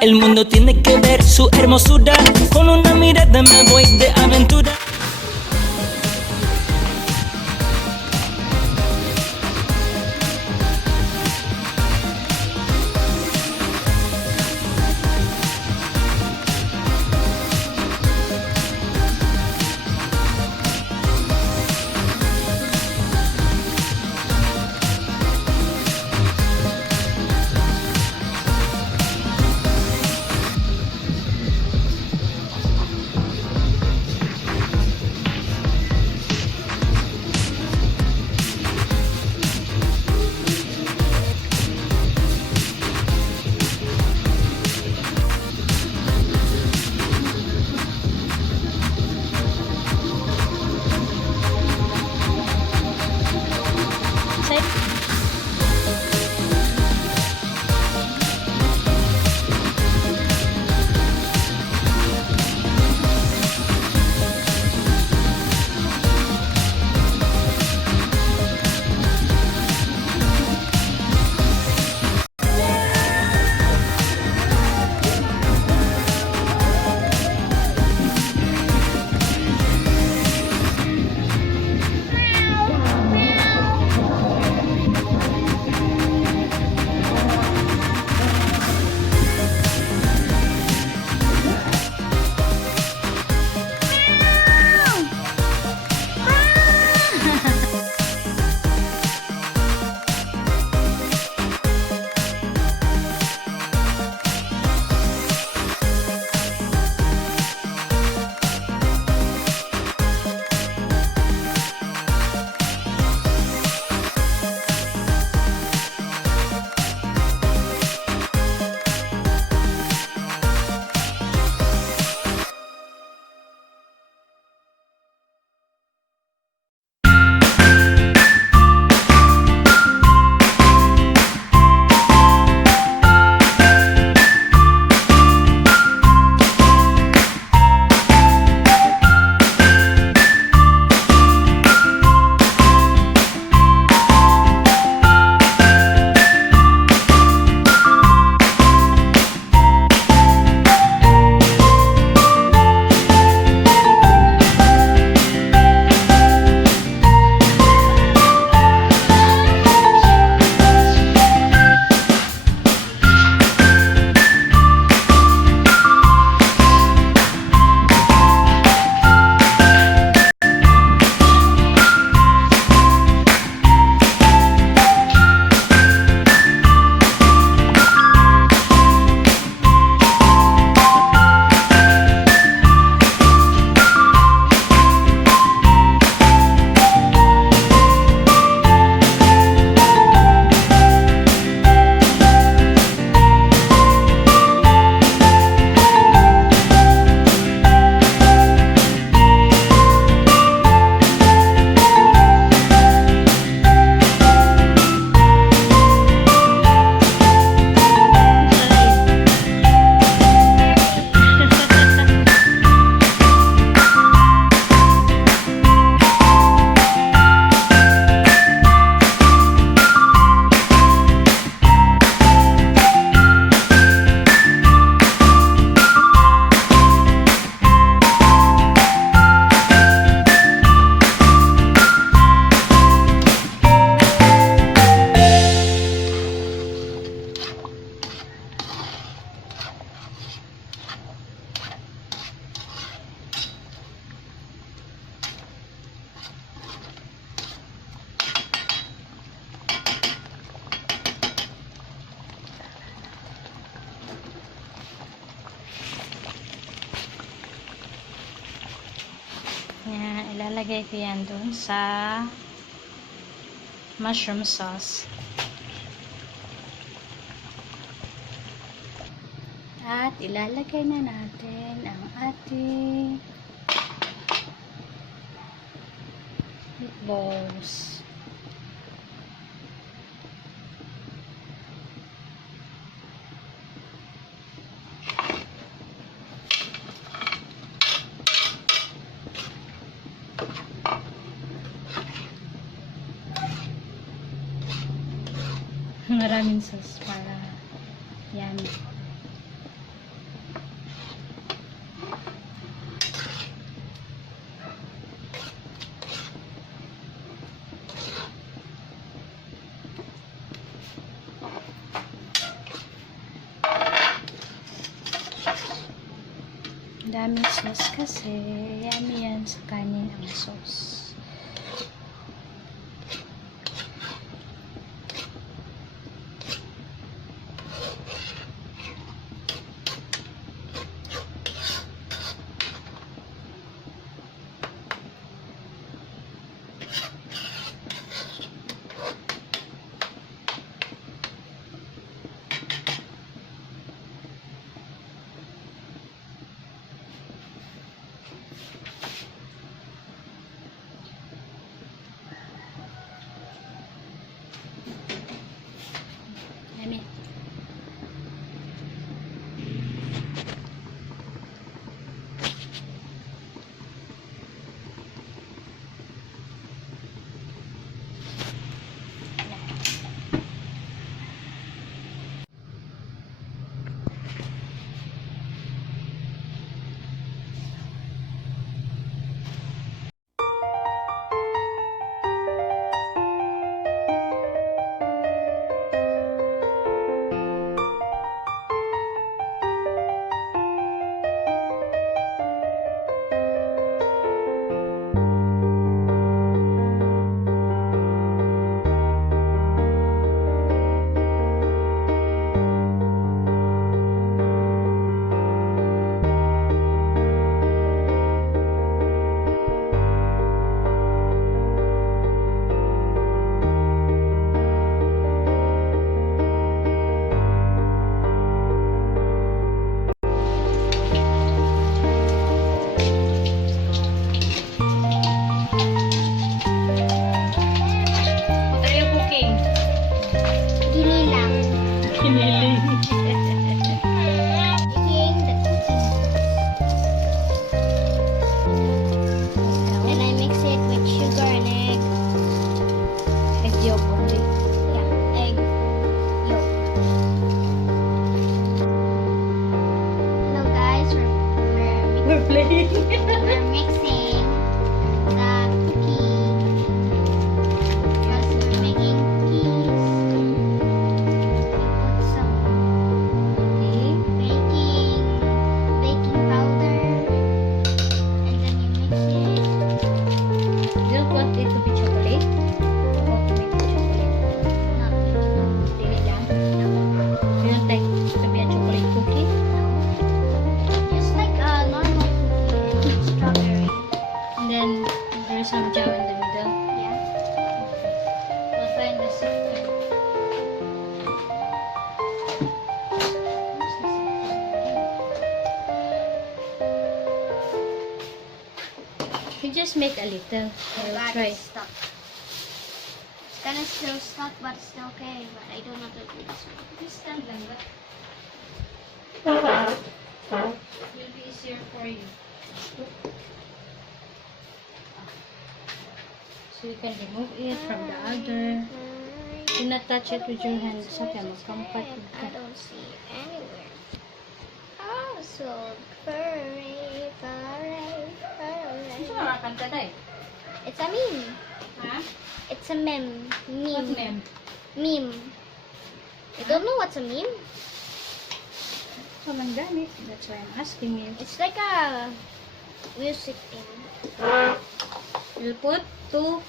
El mundo tiene que ver su hermosura. Con una mirada me voy de aventura. Yan, ilalagay ko yan dun sa mushroom sauce. At ilalagay na natin ang ating meatballs. Maraming sauce para yan. Daming sauce kasi. Yummy yan sa kanin ang sauce. Yummy. What are you cooking? Ginilang. Kiniling. Baking the and I mix it with sugar and egg. Egg yolk only. Yeah, egg yolk. Hello guys, We're playing. we're mixing the cookie because we're making cookies. We put some baking powder and then you mix it. You don't want it to be chocolate? You want to make it chocolate? Not Dili lang. You don't like to be a chocolate cookie? just like a normal cookie, strawberry. And then there's some jam in the middle. Yeah. We'll find the sifter. You just make a little. I will But try. it's stuck. It's kind of still stuck, but it's still okay. But I don't know how to do this one. Just stand lang ba? Will be easier for you. So you can remove it from the other. Do not touch it with your hands. Okay, magkampat I don't see anywhere. Oh, so furry, furry, furry. makakanta day? It's a meme. Ha? It's a meme. What Meme. ma'am? Meme. You don't know what's a meme? Walang gamit. That's why I'm asking you. It's like a music thing. We'll put two.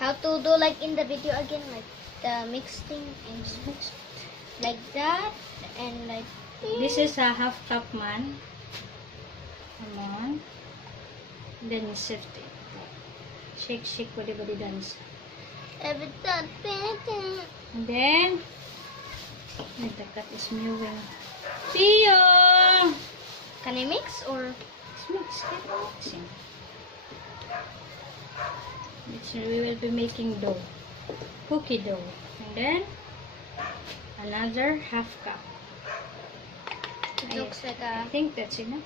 How to do like in the video again, like the mix thing and like that and like This is a half cup man. Come on. Then you sift it. Shake, shake, body, body dance. every time. And then, the cat is mewing. Pio! Can I mix or Let's mix. Keep mixing. We will be making dough. Cookie dough. And then, another half cup. it looks like I a think that's enough.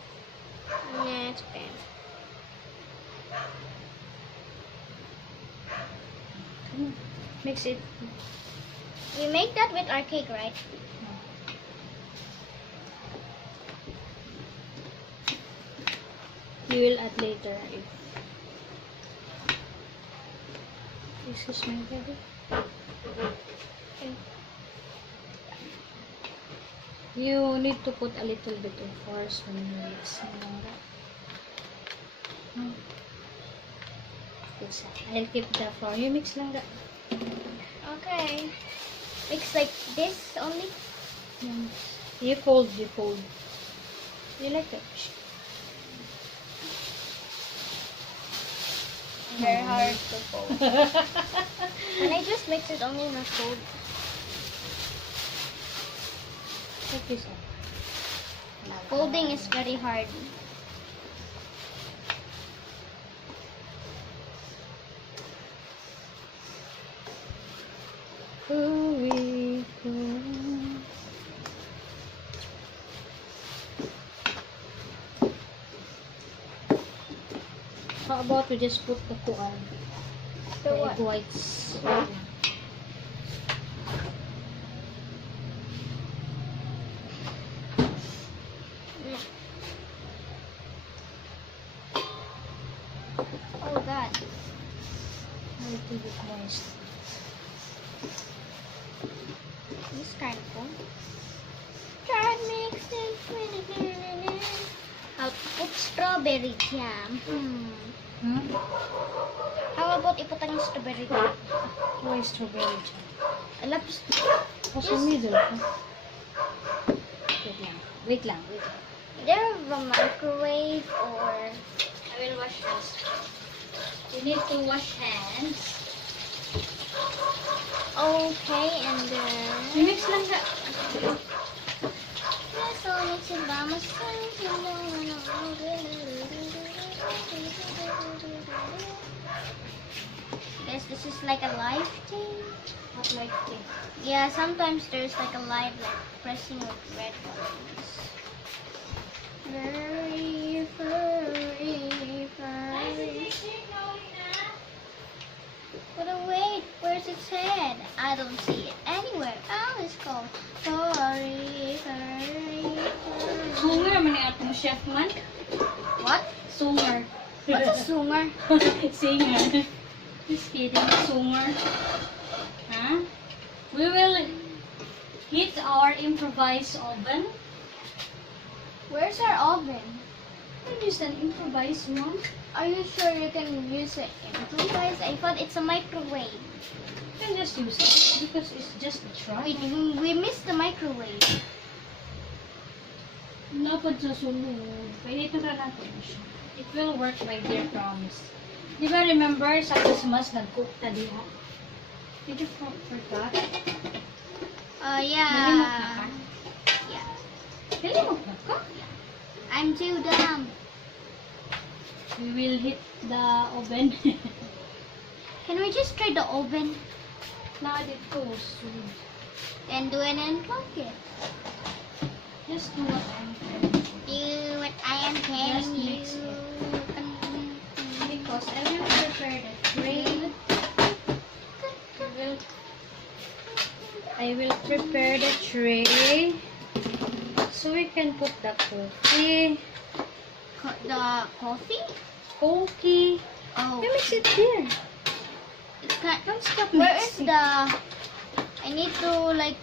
yeah, it's okay. Come on. Mix it. We make that with our cake, right? We will add later if this is my baby. Okay. You need to put a little bit of force when you mix. I'll keep the flour. You mix lang that. Okay. Mix like this only. You fold. You like that? Very hard to fold. Can I just mix it only, not fold? Take this off. Folding is very hard. How about we just put the kuan? The The what? egg whites. Oh God. A little bit moist. This is kind of cool. Try mixing. I'll put strawberry jam. How about iputang yung strawberry jam? Why strawberry jam? I love Also middle. Wait lang. Is there a microwave or I will wash this. You need to wash hands. okay and then You mix lang ka. let's all mix it by myself. Guess this is like a live thing. What like this? Yeah, sometimes there's like a live like pressing with red buttons. Very furry. But wait, where's its head? I don't see it anywhere. Oh, it's called furry. Sunger man yung atong chef man. What? Sunger. What's a sunger? Singer. Just kidding. Sunger. Huh? We will heat our improvised oven. Where's our oven? We'll use an improvised one. Are you sure you can use it improvise? I thought it's a microwave. You can just use it because it's just a try. We missed the microwave. Napad sa sunod. Pwede ito na natin siya. It will work, my dear, promise. Di ba remember sa Christmas nag-cook ta diha? Did you forgot? Yeah. Nalimot na ka? Yeah. Nalimot na ka? I'm too dumb. We will hit the oven. Can we just try the oven Now it goes. and do it and plug it? Just do what I'm telling you. Do what I am telling Just you. mix it. Because I will prepare the tray. I will prepare the tray so we can put the coffee. The coffee? Coffee. Oh. You mix it here. It's kind. Don't stop Where is mixing. the? I need to like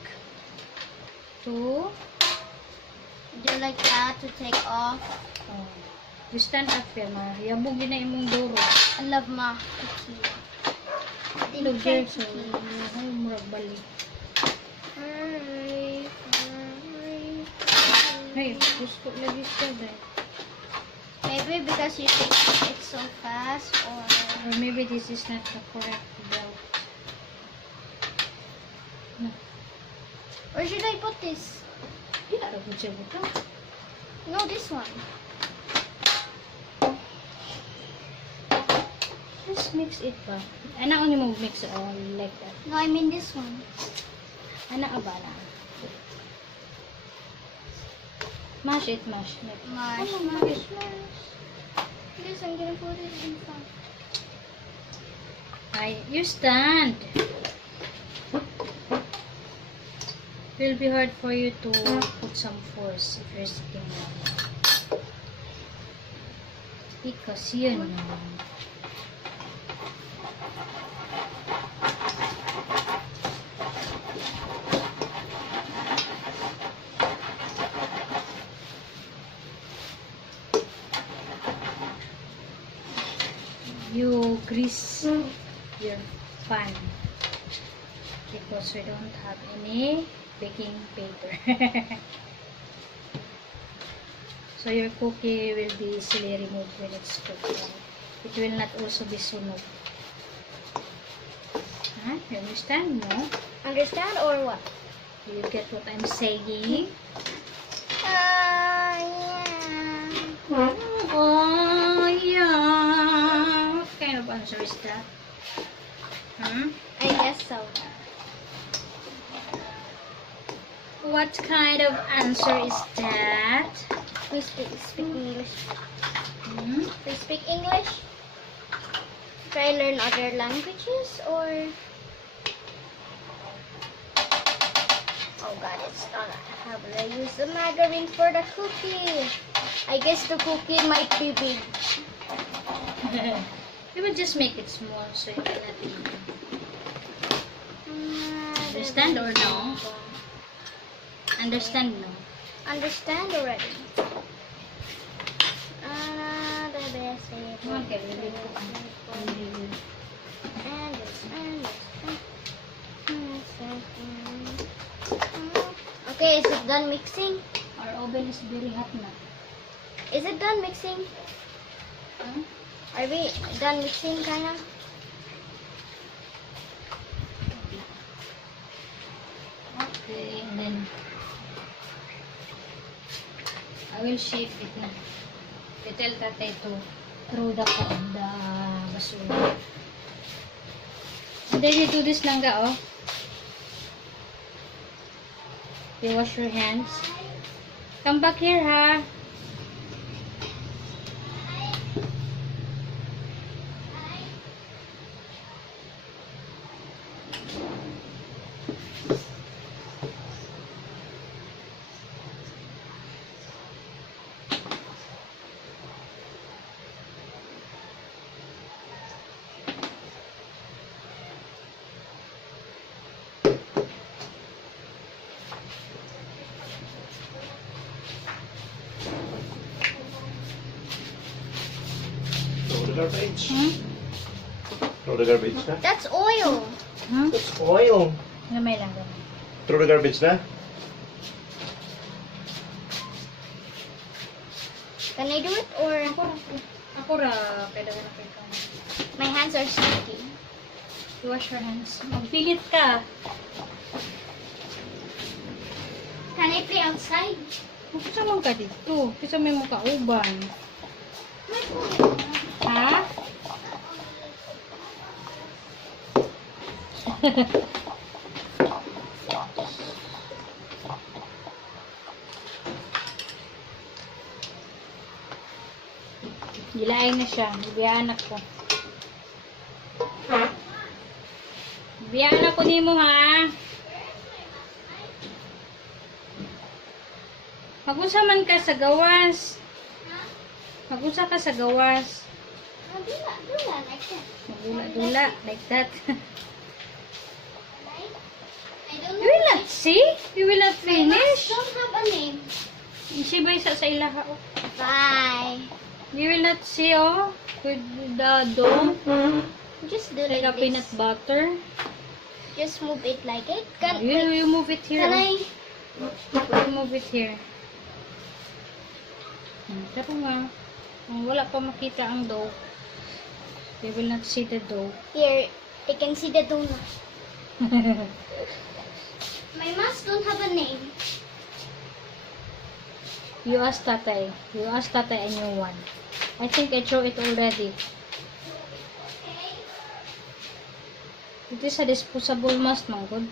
Two. do like that to take off. Oh. You stand up here, ma. Yabog na imong duro. I love my cookie. Look there, so ay murag balik. Hurry. Hey, gusto lagi siya dai. Maybe because you think it's so fast, or Or maybe this is not the correct belt. No. where should I put this? Di na ko siya buto. No, this one. Just mix it pa. Ana ko ni mo mix all like that. No, I mean this one. Ana ba na? Mash it, mash. Mash, Ano, mash, mash. This, I'm gonna put it in front. Ay, you stand. It will be hard for you to put some force if you're sitting down. Because yun. grease your pan because we don't have any baking paper. So your cookie will be easily removed when it's cooked. It will not also be sunog. Huh? You understand? No? Understand or what? You get what I'm saying? Yeah. Oh, yeah. What kind of answer is that? I guess so. What kind of answer is that? We speak English. Hmm? We speak English. Try learn other languages or. Oh God, it's not. How will I use the margarine for the cookie? I guess the cookie might be big. You would just make it small so you cannot eat it. Understand or no? Understand no? Understand already. Okay, really. Okay, is it done mixing? Our oven is very hot now. Is it done mixing? Huh? Are we done mixing, kinda? Okay, and then I will shape it na. Tell tatay to throw the basura. And then you do this lang ga, oh. You wash your hands. Come back here, ha. Throw the garbage. Hmm? Throw the garbage na. That's oil. Hmm? That's oil. Gamay lang, gamay. Throw the garbage na. Can I do it or Ako ra, pwede na kayo. my hands are sticky? You wash your hands. Magpilit ka. Can I play outside? Kisa man ka dito. Kisa may mukha uban. Ha? Gilain na siya. Bibiyaan ako. Bibiyaan ako nimo ha. Magunsa man ka sa gawas. Magunsa ka sa gawas. Do that like that. Magdula-dula. Like that. I don't You will not see? You will not finish? don't have a name. Siya ba isa sa ilaha? Oh. Bye. You will not see, oh, with the dough, Just do like a like peanut this. butter. Just move it like it. Can You move it here. Can oh. I? You move it here. Pero nga, kung wala pa makita ang dough, you will not see the dough. Here, I can see the donut. My mask don't have a name. You ask tatay. You ask tatay a new one. I think I threw it already. It is a disposable mask, man. Good.